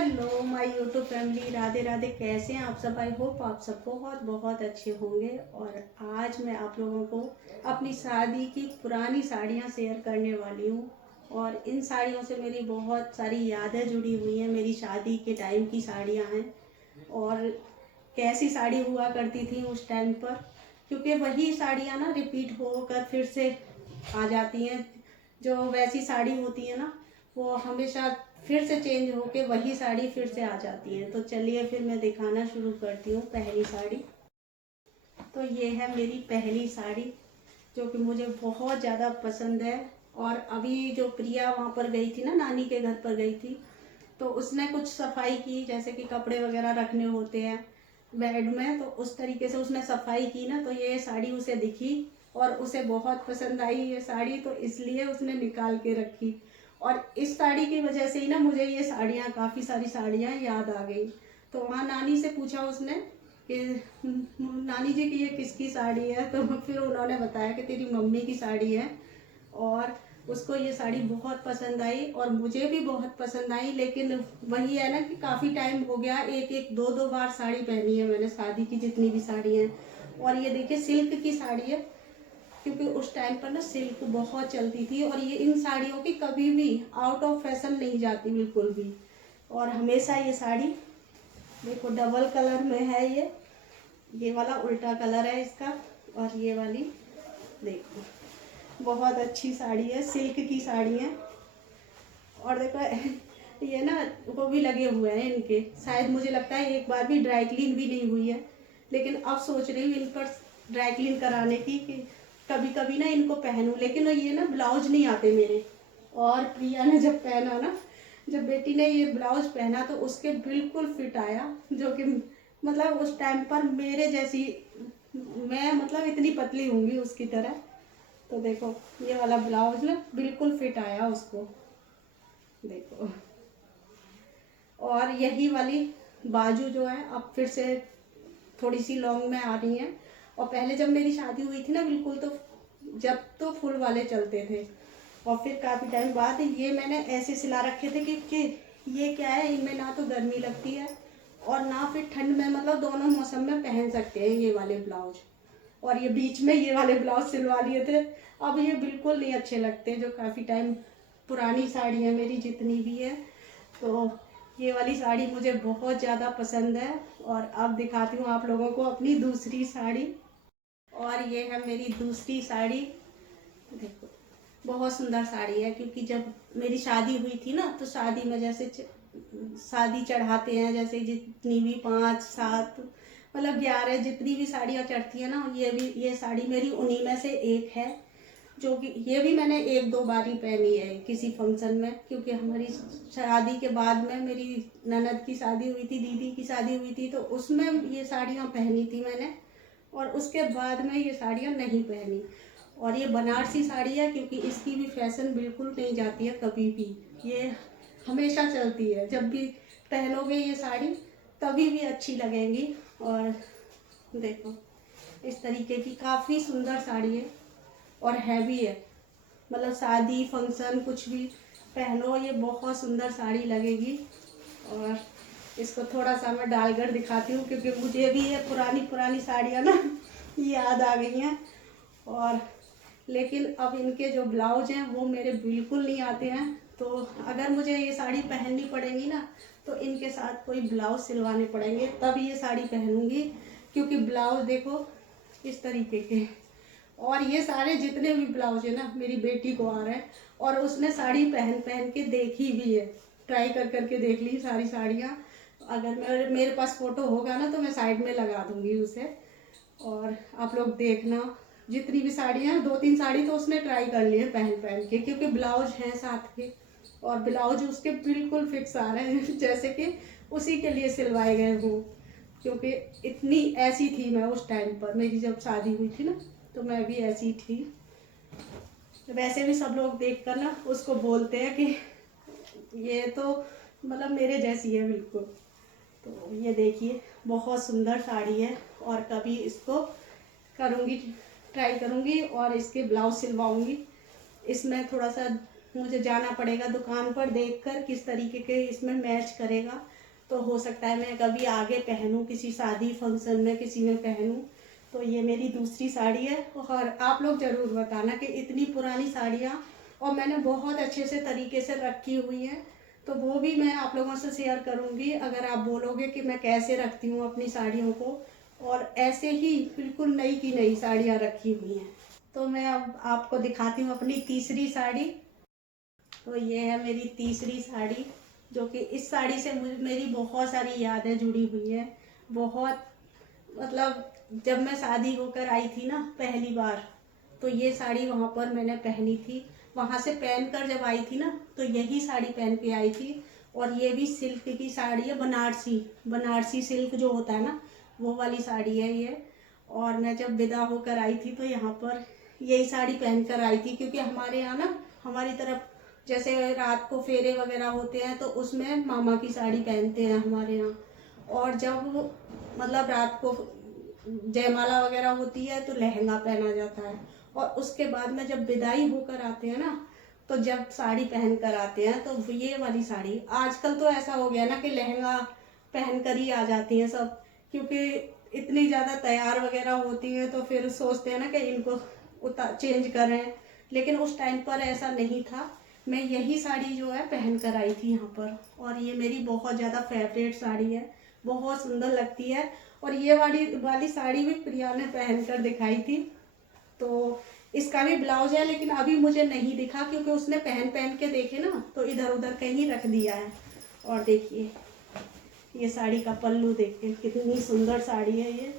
Hello my YouTube family, Radhe Radhe. कैसे हैं आप सब? आई होप आप सब बहुत बहुत अच्छे होंगे। और आज मैं आप लोगों को अपनी शादी की पुरानी साड़ियां शेयर करने वाली हूँ। और इन साड़ियों से मेरी बहुत सारी यादें जुड़ी हुई हैं। मेरी शादी के टाइम की साड़ियां हैं और कैसी साड़ी हुआ करती थी उस टाइम पर, क्योंकि वही साड़ियाँ ना रिपीट होकर फिर से आ जाती हैं। जो वैसी साड़ी होती है ना, वो हमेशा फिर से चेंज होके वही साड़ी फिर से आ जाती है। तो चलिए फिर मैं दिखाना शुरू करती हूँ पहली साड़ी। तो ये है मेरी पहली साड़ी, जो कि मुझे बहुत ज़्यादा पसंद है। और अभी जो प्रिया वहाँ पर गई थी ना, नानी के घर पर गई थी, तो उसने कुछ सफाई की, जैसे कि कपड़े वगैरह रखने होते हैं बेड में, तो उस तरीके से उसने सफाई की ना, तो ये साड़ी उसे दिखी और उसे बहुत पसंद आई ये साड़ी, तो इसलिए उसने निकाल के रखी। और इस साड़ी की वजह से ही ना मुझे ये साड़ियाँ, काफ़ी सारी साड़ियाँ याद आ गई। तो वहाँ नानी से पूछा उसने कि नानी जी की ये किसकी साड़ी है, तो फिर उन्होंने बताया कि तेरी मम्मी की साड़ी है। और उसको ये साड़ी बहुत पसंद आई और मुझे भी बहुत पसंद आई। लेकिन वही है ना कि काफ़ी टाइम हो गया, एक एक दो दो बार साड़ी पहनी है मैंने, शादी की जितनी भी साड़ी हैं। और ये देखिए सिल्क की साड़ी है, क्योंकि उस टाइम पर ना सिल्क बहुत चलती थी। और ये इन साड़ियों की कभी भी आउट ऑफ फैशन नहीं जाती बिल्कुल भी। और हमेशा ये साड़ी देखो डबल कलर में है। ये वाला उल्टा कलर है इसका, और ये वाली देखो बहुत अच्छी साड़ी है, सिल्क की साड़ी है। और देखो ये ना वो भी लगे हुए हैं इनके, शायद मुझे लगता है एक बार भी ड्राई क्लीन भी नहीं हुई है। लेकिन अब सोच रही हूँ इन पर ड्राई क्लीन कराने की, कि कभी कभी ना इनको पहनूं। लेकिन ये ना ब्लाउज नहीं आते मेरे। और प्रिया ने जब पहना ना, जब बेटी ने ये ब्लाउज पहना, तो उसके बिल्कुल फिट आया, जो कि मतलब उस टाइम पर मेरे जैसी, मैं मतलब इतनी पतली होंगी उसकी तरह। तो देखो ये वाला ब्लाउज ना बिल्कुल फिट आया उसको, देखो। और यही वाली बाजू जो है अब फिर से थोड़ी सी लॉन्ग में आ रही है। और पहले जब मेरी शादी हुई थी ना, बिल्कुल तो जब तो फुल वाले चलते थे। और फिर काफ़ी टाइम बाद ये मैंने ऐसे सिला रखे थे कि ये क्या है, इनमें ना तो गर्मी लगती है और ना फिर ठंड में, मतलब दोनों मौसम में पहन सकते हैं ये वाले ब्लाउज। और ये बीच में ये वाले ब्लाउज सिलवा लिए थे, अब ये बिल्कुल नहीं अच्छे लगते। जो काफ़ी टाइम पुरानी साड़ी है मेरी जितनी भी है, तो ये वाली साड़ी मुझे बहुत ज़्यादा पसंद है। और अब दिखाती हूँ आप लोगों को अपनी दूसरी साड़ी। और ये है मेरी दूसरी साड़ी, देखो बहुत सुंदर साड़ी है। क्योंकि जब मेरी शादी हुई थी ना, तो शादी में जैसे शादी चढ़ाते हैं, जैसे जितनी भी 5 7 मतलब 11 जितनी भी साड़ियाँ चढ़ती है ना, ये साड़ी मेरी उन्हीं में से एक है। जो कि ये भी मैंने एक दो बार ही पहनी है किसी फंक्शन में, क्योंकि हमारी शादी के बाद में मेरी ननद की शादी हुई थी, दीदी की शादी हुई थी, तो उसमें ये साड़ियाँ पहनी थी मैंने। और उसके बाद में ये साड़ियाँ नहीं पहनी। और ये बनारसी साड़ी है, क्योंकि इसकी भी फैशन बिल्कुल नहीं जाती है कभी भी, ये हमेशा चलती है। जब भी पहनोगे ये साड़ी तभी भी अच्छी लगेंगी। और देखो इस तरीके की काफ़ी सुंदर साड़ी है और हैवी है, मतलब शादी फंक्शन कुछ भी पहनो ये बहुत सुंदर साड़ी लगेगी। और इसको थोड़ा सा मैं डालकर दिखाती हूँ, क्योंकि मुझे भी ये पुरानी पुरानी साड़ियाँ ना याद आ गई हैं। और लेकिन अब इनके जो ब्लाउज हैं वो मेरे बिल्कुल नहीं आते हैं। तो अगर मुझे ये साड़ी पहननी पड़ेगी ना, तो इनके साथ कोई ब्लाउज सिलवाने पड़ेंगे, तब ये साड़ी पहनूंगी। क्योंकि ब्लाउज देखो इस तरीके के। और ये सारे जितने भी ब्लाउज है ना, मेरी बेटी को आ रहे हैं। और उसने साड़ी पहन पहन के देखी भी है, ट्राई कर करके देख ली सारी साड़ियाँ। अगर मेरे पास फोटो होगा ना, तो मैं साइड में लगा दूंगी उसे। और आप लोग देखना, जितनी भी साड़ियाँ, 2 3 साड़ी तो उसने ट्राई कर ली है पहन पहन के, क्योंकि ब्लाउज हैं साथ के। और ब्लाउज उसके बिल्कुल फिक्स आ रहे हैं जैसे कि उसी के लिए सिलवाए गए हों। क्योंकि इतनी ऐसी थी मैं उस टाइम पर, मेरी जब शादी हुई थी ना, तो मैं भी ऐसी थी। वैसे भी सब लोग देख कर ना उसको बोलते हैं कि ये तो मतलब मेरे जैसी है बिल्कुल। तो ये देखिए बहुत सुंदर साड़ी है। और कभी इसको करूँगी, ट्राई करूँगी और इसके ब्लाउज सिलवाऊँगी। इसमें थोड़ा सा मुझे जाना पड़ेगा दुकान पर देखकर किस तरीके के इसमें मैच करेगा। तो हो सकता है मैं कभी आगे पहनूं, किसी शादी फंक्शन में किसी में पहनूं। तो ये मेरी दूसरी साड़ी है। और आप लोग ज़रूर बताना कि इतनी पुरानी साड़ियाँ और मैंने बहुत अच्छे से तरीके से रखी हुई हैं, तो वो भी मैं आप लोगों से शेयर करूँगी अगर आप बोलोगे कि मैं कैसे रखती हूँ अपनी साड़ियों को। और ऐसे ही बिल्कुल नई की नई साड़ियाँ रखी हुई हैं। तो मैं अब आपको दिखाती हूँ अपनी तीसरी साड़ी। तो ये है मेरी तीसरी साड़ी, जो कि इस साड़ी से मेरी बहुत सारी यादें जुड़ी हुई हैं। बहुत, मतलब जब मैं शादी होकर आई थी ना पहली बार, तो ये साड़ी वहाँ पर मैंने पहनी थी। वहाँ से पहन कर जब आई थी ना, तो यही साड़ी पहन के आई थी। और ये भी सिल्क की साड़ी है, बनारसी बनारसी सिल्क जो होता है ना, वो वाली साड़ी है ये। और मैं जब विदा होकर आई थी तो यहाँ पर यही साड़ी पहन कर आई थी, क्योंकि हमारे यहाँ ना, हमारी तरफ जैसे रात को फेरे वगैरह होते हैं तो उसमें मामा की साड़ी पहनते हैं हमारे यहाँ। और जब मतलब रात को जयमाला वगैरह होती है तो लहंगा पहना जाता है। और उसके बाद में जब विदाई होकर आते हैं ना, तो जब साड़ी पहन कर आते हैं तो ये वाली साड़ी, आजकल तो ऐसा हो गया ना कि लहंगा पहन कर ही आ जाती हैं सब, क्योंकि इतनी ज़्यादा तैयार वगैरह होती हैं तो फिर सोचते हैं ना कि इनको चेंज करें। लेकिन उस टाइम पर ऐसा नहीं था। मैं यही साड़ी जो है पहन कर आई थी यहाँ पर, और ये मेरी बहुत ज़्यादा फेवरेट साड़ी है, बहुत सुंदर लगती है। और ये वाली वाली साड़ी भी प्रिया ने पहन कर दिखाई थी। तो इसका भी ब्लाउज है, लेकिन अभी मुझे नहीं दिखा क्योंकि उसने पहन पहन के देखे ना तो इधर उधर कहीं रख दिया है। और देखिए ये साड़ी का पल्लू, देखिए कितनी सुंदर साड़ी है ये,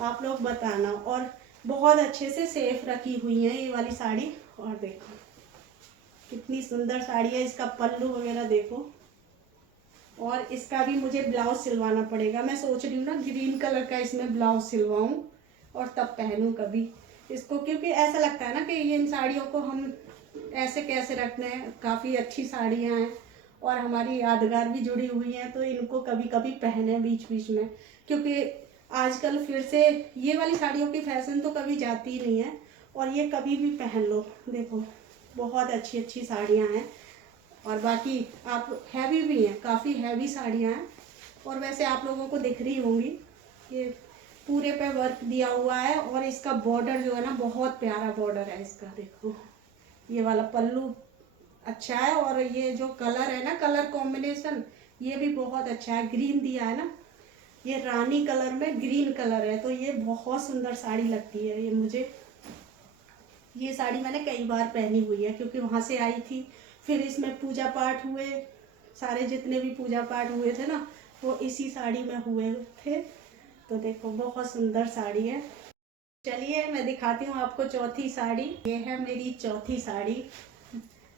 आप लोग बताना। और बहुत अच्छे से सेफ रखी हुई है ये वाली साड़ी। और देखो कितनी सुंदर साड़ी है, इसका पल्लू वगैरह देखो। और इसका भी मुझे ब्लाउज सिलवाना पड़ेगा। मैं सोच रही हूँ ना ग्रीन कलर का इसमें ब्लाउज सिलवाऊँ और तब पहनूँ कभी इसको, क्योंकि ऐसा लगता है ना कि इन साड़ियों को हम ऐसे कैसे रखते हैं। काफ़ी अच्छी साड़ियाँ हैं और हमारी यादगार भी जुड़ी हुई हैं, तो इनको कभी कभी पहने बीच बीच में, क्योंकि आजकल फिर से ये वाली साड़ियों की फैशन तो कभी जाती ही नहीं है। और ये कभी भी पहन लो, देखो बहुत अच्छी अच्छी साड़ियाँ हैं। और बाकी आप हैवी भी हैं, काफ़ी हैवी साड़ियाँ हैं। और वैसे आप लोगों को दिख रही होंगी, ये पूरे पे वर्क दिया हुआ है। और इसका बॉर्डर जो है ना, बहुत प्यारा बॉर्डर है इसका, देखो ये वाला पल्लू अच्छा है। और ये जो कलर है ना, कलर कॉम्बिनेशन ये भी बहुत अच्छा है। ग्रीन दिया है ना, ये रानी कलर में ग्रीन कलर है, तो ये बहुत सुंदर साड़ी लगती है ये मुझे। ये साड़ी मैंने कई बार पहनी हुई है, क्योंकि वहाँ से आई थी। फिर इसमें पूजा पाठ हुए, सारे जितने भी पूजा पाठ हुए थे ना, वो इसी साड़ी में हुए थे। तो देखो बहुत सुंदर साड़ी है। चलिए मैं दिखाती हूँ आपको चौथी साड़ी। ये है मेरी चौथी साड़ी,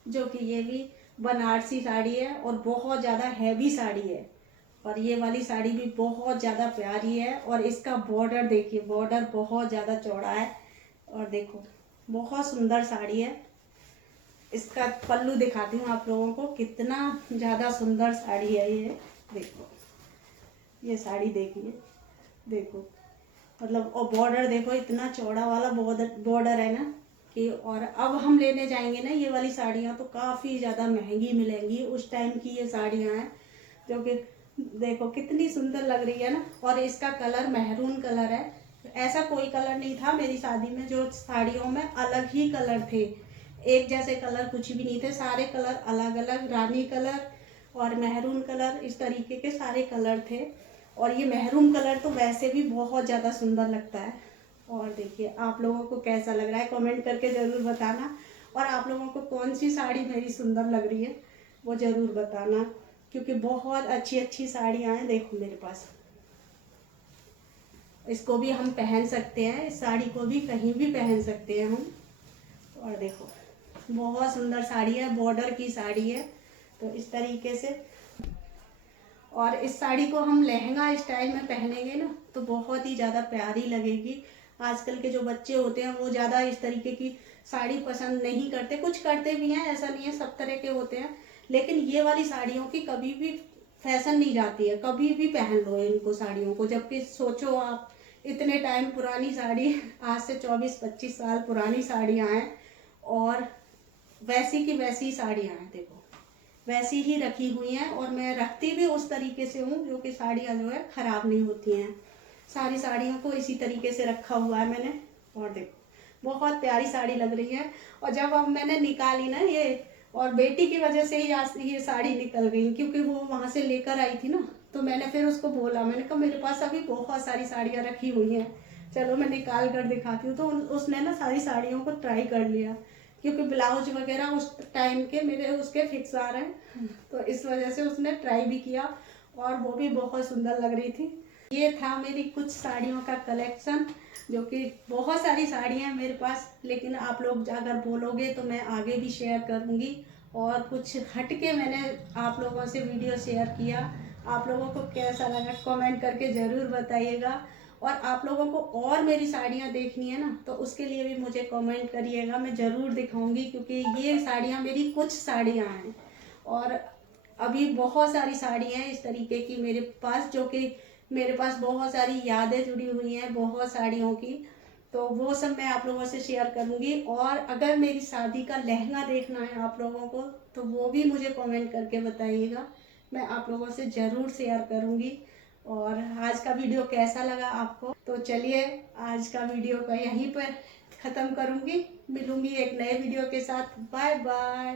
जो कि ये भी बनारसी साड़ी है और बहुत ज़्यादा हैवी साड़ी है। और ये वाली साड़ी भी बहुत ज़्यादा प्यारी है। और इसका बॉर्डर देखिए, बॉर्डर बहुत ज़्यादा चौड़ा है। और देखो बहुत सुंदर साड़ी है। इसका पल्लू दिखाती हूँ आप लोगों को, कितना ज़्यादा सुंदर साड़ी है ये। देखो ये साड़ी देखिए, देखो मतलब, और बॉर्डर देखो इतना चौड़ा वाला बॉर्डर है ना कि। और अब हम लेने जाएंगे ना ये वाली साड़ियाँ तो काफ़ी ज़्यादा महंगी मिलेंगी। उस टाइम की ये साड़ियाँ हैं, जो कि देखो कितनी सुंदर लग रही है ना। और इसका कलर मैरून कलर है, ऐसा कोई कलर नहीं था मेरी शादी में। जो साड़ियों में अलग ही कलर थे, एक जैसे कलर कुछ भी नहीं थे, सारे कलर अलग अलग, रानी कलर और मैरून कलर, इस तरीके के सारे कलर थे। और ये मैरून कलर तो वैसे भी बहुत ज़्यादा सुंदर लगता है। और देखिए आप लोगों को कैसा लग रहा है कमेंट करके ज़रूर बताना। और आप लोगों को कौन सी साड़ी मेरी सुंदर लग रही है वो ज़रूर बताना, क्योंकि बहुत अच्छी अच्छी साड़ियाँ हैं देखो मेरे पास। इसको भी हम पहन सकते हैं, इस साड़ी को भी कहीं भी पहन सकते हैं हम। और देखो बहुत सुंदर साड़ी है, बॉर्डर की साड़ी है, तो इस तरीके से। और इस साड़ी को हम लहंगा स्टाइल में पहनेंगे ना तो बहुत ही ज़्यादा प्यारी लगेगी। आजकल के जो बच्चे होते हैं वो ज़्यादा इस तरीके की साड़ी पसंद नहीं करते, कुछ करते भी हैं, ऐसा नहीं है, सब तरह के होते हैं। लेकिन ये वाली साड़ियों की कभी भी फैशन नहीं जाती है, कभी भी पहन लो इनको साड़ियों को। जबकि सोचो आप, इतने टाइम पुरानी साड़ी, आज से 24-25 साल पुरानी साड़ियाँ हैं और वैसी की वैसी साड़ियाँ हैं, देखो वैसी ही रखी हुई हैं। और मैं रखती भी उस तरीके से हूँ जो कि साड़ियाँ जो है ख़राब नहीं होती हैं। सारी साड़ियों को इसी तरीके से रखा हुआ है मैंने। और देखो बहुत प्यारी साड़ी लग रही है। और जब अब मैंने निकाली ना ये, और बेटी की वजह से ही आज ये साड़ी निकल गई, क्योंकि वो वहाँ से लेकर आई थी ना, तो मैंने फिर उसको बोला, मैंने कहा मेरे पास अभी बहुत सारी साड़ियाँ रखी हुई हैं, चलो मैं निकाल कर दिखाती हूँ। तो उसने ना सारी साड़ियों को ट्राई कर लिया, क्योंकि ब्लाउज वगैरह उस टाइम के मेरे उसके फिक्स आ रहे हैं, तो इस वजह से उसने ट्राई भी किया और वो भी बहुत सुंदर लग रही थी। ये था मेरी कुछ साड़ियों का कलेक्शन, जो कि बहुत सारी साड़ियाँ हैं मेरे पास, लेकिन आप लोग अगर बोलोगे तो मैं आगे भी शेयर करूँगी। और कुछ हटके मैंने आप लोगों से वीडियो शेयर किया। आप लोगों को कैसा लगा कमेंट करके ज़रूर बताइएगा। और आप लोगों को और मेरी साड़ियाँ देखनी है ना, तो उसके लिए भी मुझे कमेंट करिएगा, मैं ज़रूर दिखाऊंगी। क्योंकि ये साड़ियाँ मेरी कुछ साड़ियाँ हैं, और अभी बहुत सारी साड़ियाँ हैं इस तरीके की मेरे पास, जो कि मेरे पास बहुत सारी यादें जुड़ी हुई हैं बहुत साड़ियों की। तो वो सब मैं आप लोगों से शेयर करूंगी। और अगर मेरी शादी का लहंगा देखना है आप लोगों को, तो वो भी मुझे कमेंट करके बताइएगा, मैं आप लोगों से ज़रूर शेयर करूंगी। और आज का वीडियो कैसा लगा आपको, तो चलिए आज का वीडियो को यहीं पर ख़त्म करूंगी। मिलूंगी एक नए वीडियो के साथ। Bye bye.